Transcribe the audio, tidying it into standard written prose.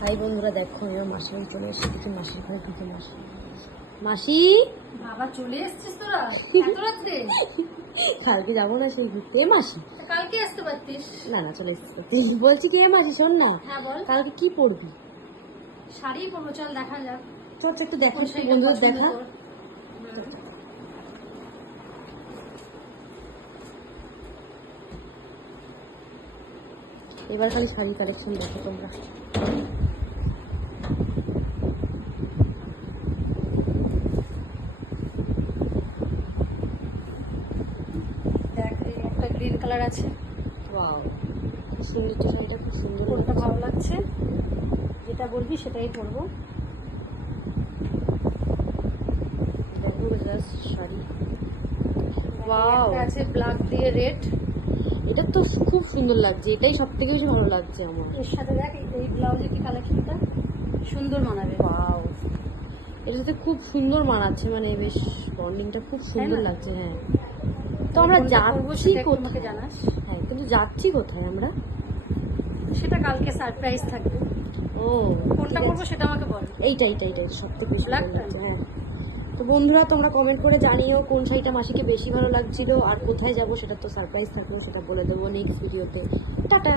তাই বন্ধুরা দেখো আমার মাসি বাড়ি চলে এসেছি, কিছু মাসির ঘরে ঢুকে মাসি মাসি বাবা চলে এসেছিস তোরা এত রাত্রে? কালকে যাবো না সেই ঘুরতে মাসি? কালকে আসতে পারতিস। না না চলে এসেছি। বলছি কি মাসি শোন না, হ্যাঁ বল। কালকে কি পরবি? শাড়ি পরবো, চল দেখা যাক। চল একটু দেখো, কোন শাড়িটা বন্ধুদের পছন্দ দেখা। তোর? এবার খালি শাড়ি কালেকশন দেখো তোমরা। দেখ এই একটা গ্রিন কালার আছে, ওয়াও খুব সুন্দর তো শাড়িটা, খুব সুন্দর কোনটা লাগছে। ভালো লাগছে যেটা বলবি সেটাই পরবো। দেখো জাস্ট শাড়ি, এই ওয়াও একটা আছে ব্ল্যাক দিয়ে রেড, এটা তো খুব সুন্দর লাগছে, এটাই সব থেকে বেশি ভালো লাগছে আমার। এর সাথে দেখ এই ব্লাউজের কি কালেকশনটা সুন্দর মানাবে। ওয়াও এটার সাথে খুব সুন্দর মানাচ্ছে, মানে বেশ বন্ডিংটা খুব সুন্দর তাই না? লাগছে। হ্যাঁ তো আমরা কোনটা পরবো যাচ্ছি সেটা একটু আমাকে কোথায়? জানাস। হ্যাঁ কিন্তু যাচ্ছি কোথায় আমরা? সেটা কালকে সারপ্রাইজ থাকবে। ও কোনটা ঠিক পরবো আছে। সেটা আমাকে বল। এইটা সব থেকে বেশি ভালো Black-টা? লাগছে। হ্যাঁ তো বন্ধুরা তোমরা কমেন্ট করে জানিও কোন শাড়িটা মাসিকে বেশি ভালো লাগছিল, আর কোথায় যাব সেটা তো সারপ্রাইজ থাকলেও সেটা বলে দেবো নেক্সট ভিডিওতে। টাটা।